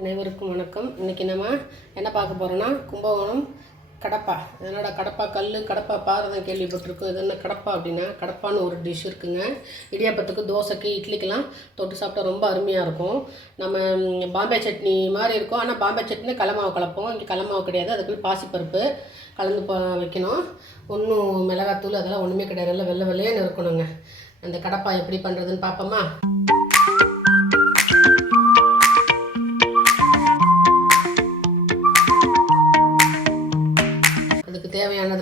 அனைவருக்கும் வணக்கம். இன்றைக்கி நம்ம என்ன பார்க்க போகிறோன்னா கும்பகோணம் கடப்பா. என்னோட கடப்பா கல் கடப்பா பாரதம் கேள்விப்பட்டிருக்கோம். இது என்ன கடப்பா அப்படின்னா கடப்பான்னு ஒரு டிஷ் இருக்குங்க. இடியாப்பத்துக்கு தோசைக்கு இட்லிக்கெலாம் தொட்டு சாப்பிட்டா ரொம்ப அருமையாக இருக்கும். நம்ம பாம்பே சட்னி மாதிரி இருக்கும். ஆனால் பாம்பே சட்னி கலமாவு கலப்போம். இங்கே கலமாவு கிடையாது. அதுக்குள்ள பாசிப்பருப்பு கலந்து வைக்கணும். ஒன்றும் மிளகாத்தூள் அதெல்லாம் ஒன்றுமே கிடையாது. எல்லாம் வெள்ளை வெள்ளையன்னு இருக்கணுங்க. அந்த கடப்பா எப்படி பண்ணுறதுன்னு பார்ப்போமா?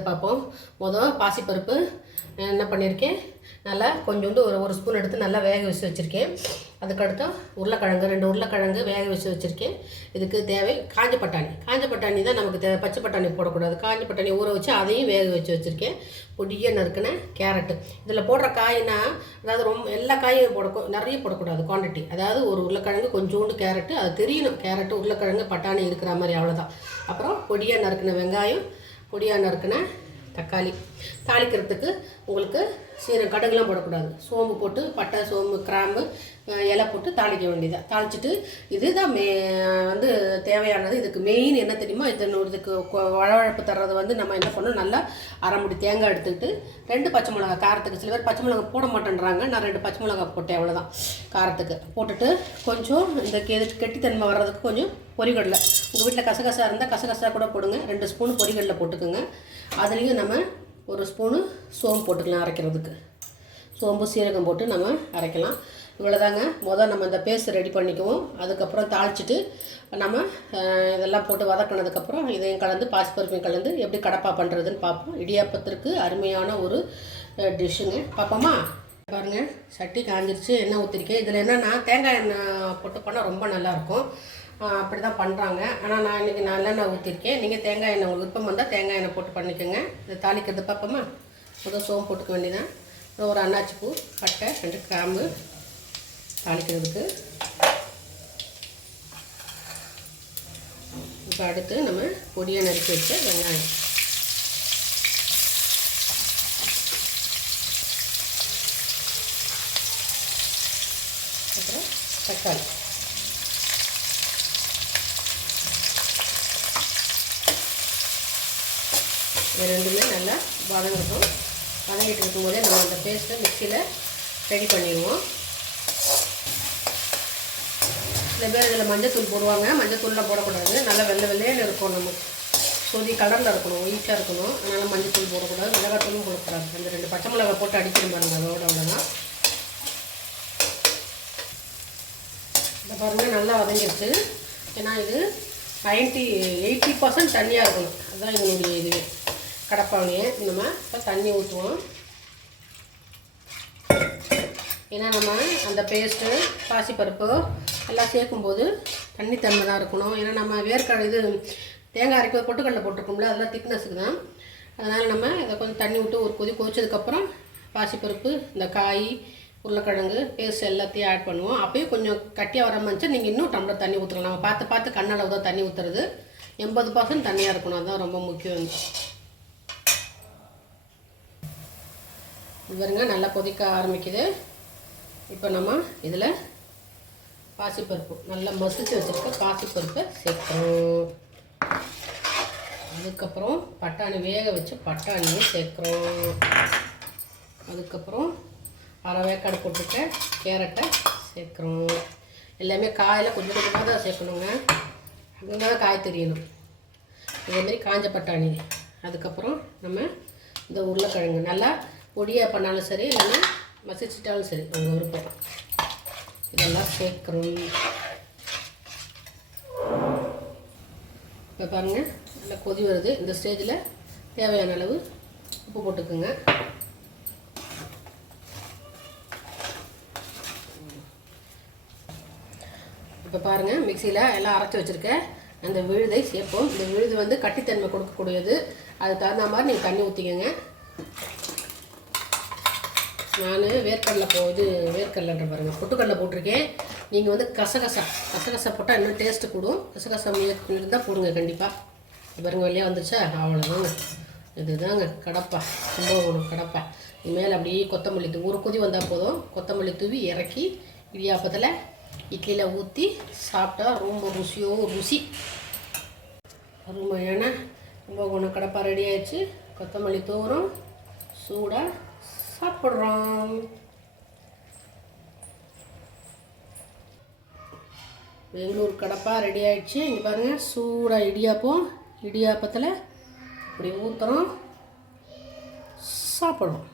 பார்ப்போம். மொதல் பாசிப்பருப்பு என்ன பண்ணியிருக்கேன் நல்லா கொஞ்சோண்டு ஒரு ஒரு ஸ்பூன் எடுத்து நல்லா வேக வச்சு வச்சுருக்கேன். அதுக்கடுத்து உருளைக்கிழங்கு ரெண்டு உருளைக்கிழங்கு வேக வச்சு வச்சுருக்கேன். இதுக்கு தேவை காஞ்ச பட்டாணி. காஞ்ச பட்டாணி தான் நமக்கு தேவை. பச்சை பட்டாணி போடக்கூடாது. காஞ்ச பட்டாணி ஊற வச்சு அதையும் வேக வச்சு வச்சுருக்கேன். பொடியை நறுக்கின கேரட்டு. இதில் போடுற காய்னா அதாவது ரொம்ப எல்லா காயும் போட நிறைய போடக்கூடாது குவாண்டிட்டி அதாவது ஒரு உருளைக்கிழங்கு கொஞ்சோண்டு கேரட்டு அது தெரியணும். கேரட்டு உருளைக்கிழங்கு பட்டாணி இருக்கிற மாதிரி அவ்வளோதான் அப்புறம் பொடியாக நறுக்கின வெங்காயம் பொடியாக நறுக்கின தக்காளி தாளிக்கிறதுக்கு உங்களுக்கு சீரகம் கடுகுலாம் போடக்கூடாது. சோம்பு போட்டு பட்டை சோம்பு கிராம்பு இலை போட்டு தாளிக்க வேண்டியதான் தாளிச்சிட்டு இதுதான் மே வந்து தேவையானது. இதுக்கு மெயின் என்ன தெரியுமா? இது இதுக்கு கொ- வழவழப்பு தர்றது வந்து நம்ம என்ன பண்ணணும்? நல்லா அரை முடி தேங்காய் எடுத்துக்கிட்டு ரெண்டு பச்சை மிளகா காரத்துக்கு சில பேர் பச்சை மிளகா போட மாட்டேன்றாங்க. நான் ரெண்டு பச்சை மிளகா போட்டேன் அவ்வளோதான் காரத்துக்கு போட்டுட்டு கொஞ்சம் இந்த கெட்டித்தன்மை வர்றதுக்கு கொஞ்சம் பொறிகடலை உங்கள் வீட்டில் கசகசா இருந்தால் கசகசா கூட போடுங்க. ரெண்டு ஸ்பூன் பொறிகடலை போட்டுக்கோங்க. அதுலேயும் நம்ம ஒரு ஸ்பூனு சோம்பு போட்டுக்கலாம் அரைக்கிறதுக்கு. சோம்பு சீரகம் போட்டு நம்ம அரைக்கலாம். இவ்வளோதாங்க முதல் நம்ம இந்த பேஸ்ட் ரெடி பண்ணிக்குவோம். அதுக்கப்புறம் தாளிச்சிட்டு நம்ம இதெல்லாம் போட்டு வதக்கினதுக்கப்புறம் இதையும் கலந்து பாசிப்பருப்பையும் கலந்து எப்படி கடப்பா பண்ணுறதுன்னு பார்ப்போம். இடியாப்பத்திற்கு அருமையான ஒரு டிஷ்ஷுங்க. பார்ப்போமா? பாருங்கள் சட்டி காஞ்சிருச்சு எண்ணெய் ஊற்றிருக்கேன் இதில் என்னென்னா தேங்காய் எண்ணெய் போட்டு பண்ணால் ரொம்ப நல்லாயிருக்கும் அப்படி தான் பண்ணுறாங்க ஆனால் நான் இன்றைக்கி நல்லெண்ணெய் ஊற்றிருக்கேன் நீங்கள் தேங்காய் எண்ணெய் உங்களுக்கு விருப்பம் வந்தால் தேங்காய் எண்ணெய் போட்டு பண்ணிக்கோங்க. இதை தாளிக்கிறது பார்ப்போமா? முதல் சோம்பு போட்டுக்க வேண்டியதான் ஒரு அன்னாச்சி பூ பட்டை ரெண்டு கிராம்பு தாளிக்கிறதுக்கு. இப்போ அடுத்து நம்ம பொடியை நறுக்கி வச்ச வெங்காயம். அப்புறம் தக்காளி. இது ரெண்டுமே நல்லா வதங்கட்டும். வதங்கிட்டு இருக்கும்போதே நம்ம அந்த பேஸ்ட்டை மிக்சியில் ரெடி பண்ணிடுவோம். சில பேர் இதில் மஞ்சத்தூள் போடுவாங்க. மஞ்சத்தூளில் போடக்கூடாது. நல்லா வெள்ளை வெள்ளையில் இருக்கும் நம்ம. சொதி கலரில் இருக்கணும். ஒயிட்டாக இருக்கணும். அதனால் மஞ்சத்தூள் போடக்கூடாது. மிளகாத்தூளும் போடக்கூடாது. அந்த ரெண்டு பச்சை மிளகா போட்டு அடிக்கணும் பாருங்க. அதோட அவ்வளோதான் இந்த பாருங்கள் நல்லா வதங்கிடுச்சு. ஏன்னா இது நைன்ட்டி எயிட்டி பர்சன்ட் தண்ணியாக இருக்கணும். அதுதான் இதனுடைய இதுவே கடப்பாவையே நம்ம இப்போ தண்ணி ஊற்றுவோம் ஏன்னா நம்ம அந்த பேஸ்ட்டு பாசிப்பருப்பு எல்லாம் சேர்க்கும்போது தண்ணி தன்மை தான் இருக்கணும். ஏன்னா நம்ம வேர்க்கடை இது தேங்காய் அரைக்க பொட்டுக்கடலை போட்டிருக்கோம்ல அதெல்லாம் திக்னஸுக்கு தான். அதனால் நம்ம இதை கொஞ்சம் தண்ணி விட்டு ஒரு கொதி கொதிச்சதுக்கப்புறம் பாசிப்பருப்பு இந்த காய் உருளைக்கிழங்கு பேஸ்ட் எல்லாத்தையும் ஆட் பண்ணுவோம். அப்பயும் கொஞ்சம் கட்டியாக வர மாதிரி நீங்கள் இன்னும் டம்ளர் தண்ணி ஊற்றலாம் நம்ம பார்த்து பார்த்து கண்ணளவு தான் தண்ணி ஊற்றுறது எண்பது பர்சன்ட் தண்ணியாக இருக்கணும். அதுதான் ரொம்ப முக்கியம். இவருங்க நல்லா கொதிக்க ஆரம்பிக்குது. இப்போ நம்ம இதில் பாசிப்பருப்பு நல்லா மசிச்சு வச்சுருக்க பாசிப்பருப்பை சேர்க்குறோம். அதுக்கப்புறம் பட்டாணி வேக வச்சு பட்டாணியும் சேர்க்குறோம். அதுக்கப்புறம் அரை வேக்காடு கேரட்டை சேர்க்குறோம். எல்லாமே காயில் கொஞ்சம் கொஞ்சமாக தான் சேர்க்கணுங்க. அங்கே தான் காய் தெரியணும். இதேமாரி காஞ்ச பட்டாணி. அதுக்கப்புறம் நம்ம இந்த உருளைக்கிழங்கு நல்லா பொடியாக பண்ணாலும் சரி இல்லைன்னா மசிச்சிட்டாலும் சரி உங்கள் விருப்பம். இதெல்லாம் சேர்க்குறோம் இப்போ பாருங்கள் நல்லா கொதி வருது. இந்த ஸ்டேஜில் தேவையான அளவு உப்பு போட்டுக்குங்க. இப்போ பாருங்கள் மிக்சியில் எல்லாம் அரைச்சி வச்சுருக்கேன். அந்த விழுதை சேர்ப்போம். இந்த விழுது வந்து கட்டித்தன்மை கொடுக்கக்கூடியது. அதுக்கு தகுந்த மாதிரி நீங்கள் தண்ணி ஊற்றிக்கங்க நான் வேர்க்கடலை போ இது வேர்க்கடலைன்ற பாருங்கள் பொட்டுக்கடலை போட்டிருக்கேன். நீங்கள் வந்து கசகசா கசகசா போட்டால் இன்னும் டேஸ்ட்டு கூடும். கசகசா இருந்தால் போடுங்க கண்டிப்பாக பாருங்க வெளியே வந்துச்சா அவ்வளோதாங்க இதுதாங்க கடப்பா கும்பகோணம் கடப்பா. மேலே அப்படியே கொத்தமல்லி தூவி ஒரு கொதி வந்தால் போதும். கொத்தமல்லி தூவி இறக்கி இடியாப்பத்தில் இட்லியில் ஊற்றி சாப்பிட்டா ரொம்ப ருசியோ ருசி. அருமையான கும்பகோணம் கடப்பா ரெடி ஆயிடுச்சு. கொத்தமல்லி தூரம் சூடாக சாப்பிட்றோம். பெங்களூர் கடப்பா ரெடி ஆகிடுச்சு இங்கே பாருங்கள் சூடாக இடியாப்பம். இடியாப்பத்தில் இப்படி ஊற்றுறோம் சாப்பிட்றோம்.